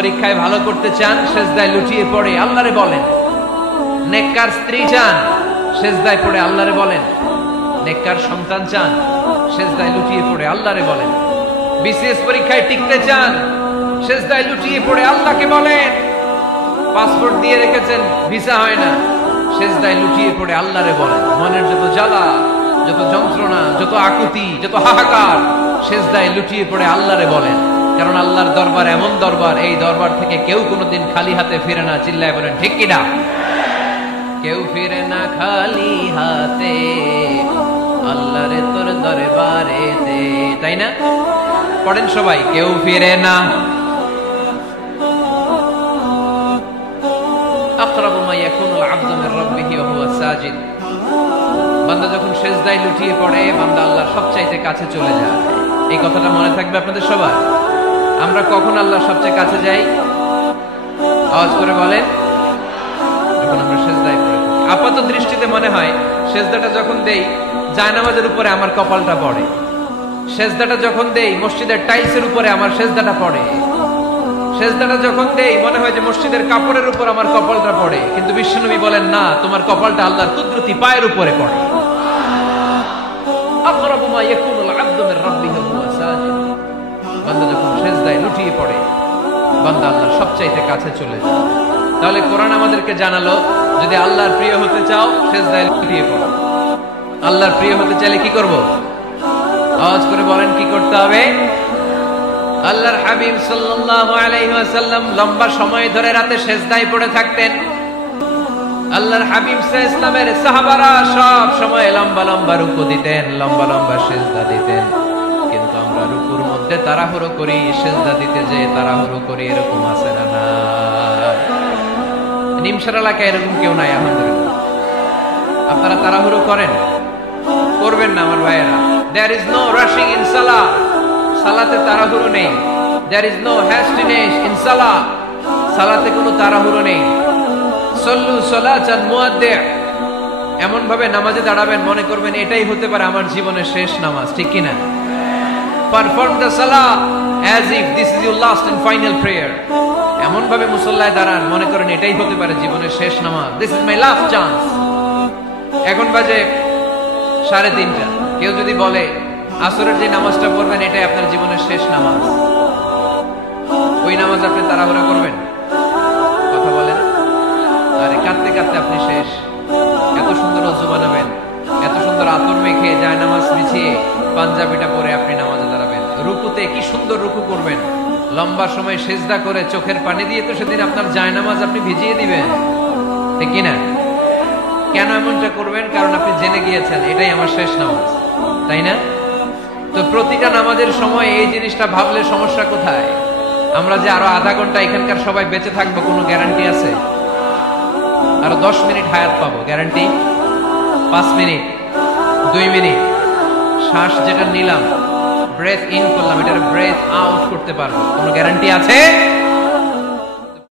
পরীক্ষায় ভালো করতে চান, সেজদায় লুটিয়ে পড়ে আল্লাহরে বলেন। নেককার স্ত্রী চান, সেজদায় পড়ে আল্লাহরে বলেন। নেককার সন্তান চান, সেজদায় লুটিয়ে পড়ে আল্লাহরে বলেন। বিসিএস পরীক্ষায় টিকতে চান, সেজদায় লুটিয়ে পড়ে আল্লাহকে বলেন। পাসপোর্ট দিয়ে রেখেছেন, ভিসা হয় না, সেজদায় লুটিয়ে পড়ে আল্লাহরে বলেন। মনের যত জ্বালা, যত যন্ত্রণা, যত আকুতি, যত হাহাকার, সেজদায় লুটিয়ে পড়ে আল্লাহরে বলেন। কারণ আল্লাহর দরবার এমন দরবার, এই দরবার থেকে কেউ কোনোদিন খালি হাতে ফিরে না। চিল্লায় বলেন ঠিক কিনা? কেউ ফিরে না খালি হাতে আল্লাহরে তোর দরবারেতে, তাই না? পড়েন সবাই, কেউ ফিরে না। আকরাবু মা ইয়াকুনুল আবদু মির রাব্বিহি ওয়া হুয়া সাজিদ। বান্দা যখন সেজদায় লুটিয়ে পড়ে, বান্দা আল্লাহর সবচাইতে কাছে চলে যায়। এই কথাটা মনে থাকবে আপনাদের সবার। আমরা কখন আল্লাহর সবচেয়ে কাছে যাই? আওয়াজ করে বলেন, যখন আমরা সেজদায় পড়ে থাকি। আপাত দৃষ্টিতে মনে হয় সেজদাটা যখন দেই জায়নামাজের উপরে আমার কপালটা পড়ে, সেজদাটা যখন দেই মসজিদের টাইলসের উপরে আমার সেজদাটা পড়ে, সেজদাটা যখন দেই মনে হয় যে মসজিদের কাপড়ের উপর আমার কপালটা পড়ে। কিন্তু বিশ্বনবী বলেন না, তোমার কপালটা আল্লাহর কুদরতি পায়ের উপরে পড়ে। আকরাবু মা ইয়াকুনুল আবদু মির রাব্বিহি ওয়া হুয়া সাজিদ। বান্দা যখন সেজদায় লুটিয়ে পড়ে, বান্দা আল্লাহর সবচাইতে কাছে চলে যায়। তাহলে কোরআন আমাদেরকে জানালো, যদি আল্লাহর প্রিয় হতে চাও সেজদায় লুটিয়ে পড়ো। আল্লাহর প্রিয় হতে চাইলে কি করব? আওয়াজ করে বলেন কি করতে হবে? আল্লাহর হাবিব সাল্লাল্লাহু আলাইহি ওয়াসাল্লাম লম্বা সময় ধরে রাতে সেজদায় পড়ে থাকতেন। আল্লাহর হাবিব সাল্লাল্লাহু আলাইহি ওয়াসাল্লামের সাহাবারা সব সময় লম্বা লম্বা রুকু দিতেন, লম্বা লম্বা সেজদা দিতেন। কিন্তু আমরা রুকুর মধ্যে তাড়াহুড়ো করি, সেজদা দিতে যে তাড়াহুড়ো করি, এরকম আছে না? না, নিমসার এলাকায় এরকম কেউ নাই আলহামদুলিল্লাহ। আপনারা তাড়াহুড়ো করেন? করবেন না আমার ভাইয়েরা। There is no rushing in salah. সালাতে তাড়াহুড়ো নেই। There is no hastiness in salah. সালাতে কোনো তাড়াহুড়ো নেই। সল্লু সালাতান মুআদ্দি'। এমন ভাবে নামাজে দাঁড়াবেন মনে করবেন এটাই হতে পারে আমার জীবনের শেষ নামাজ, ঠিক কি না? Perform the salah as if this is your last and final prayer. এমন ভাবে মুসল্লায় দাঁড়ান মনে করেন এটাই হতে পারে জীবনের শেষ নামাজ। This is my last chance. এখন বাজে 3:30। কেউ যদি বলে আসরের যে নামাজটা পড়বেন এটাই আপনার জীবনের শেষ নামাজ, ওই নামাজ আপনি তাড়াহুড়া করবেন? কথা বলেন। আরে কাঁদতে কাঁদতে আপনি শেষ। এত সুন্দর ওযু বানাবেন, এত সুন্দর আতর মেখে জায়নামাজ বিছিয়ে পাঞ্জাবিটা পরে আপনি নামাজে দাঁড়াবেন। রুকুতে কি সুন্দর রুকু করবেন, লম্বা সময় সেজদা করে চোখের পানি দিয়ে তো সেদিন আপনার জায়নামাজ আপনি ভিজিয়ে দিবেন, ঠিক কি না? কেন এমনটা করবেন? কারণ আপনি জেনে গিয়েছেন এটাই আমার শেষ নামাজ, তাই না? তো প্রতিটা নামাজের সময় এই জিনিসটা ভাবলে সমস্যা কোথায়? আমরা যে আরো আধা ঘন্টা এখানকার সবাই বেঁচে থাকবো কোনো গ্যারান্টি আছে? আরো 10 মিনিট হায়াত পাবো, গ্যারান্টি? 5 মিনিট, 2 মিনিট, শ্বাস যেটা নিলাম, ব্রেথ ইন করলাম, এটা ব্রেথ আউট করতে পারবো, কোনো গ্যারান্টি আছে?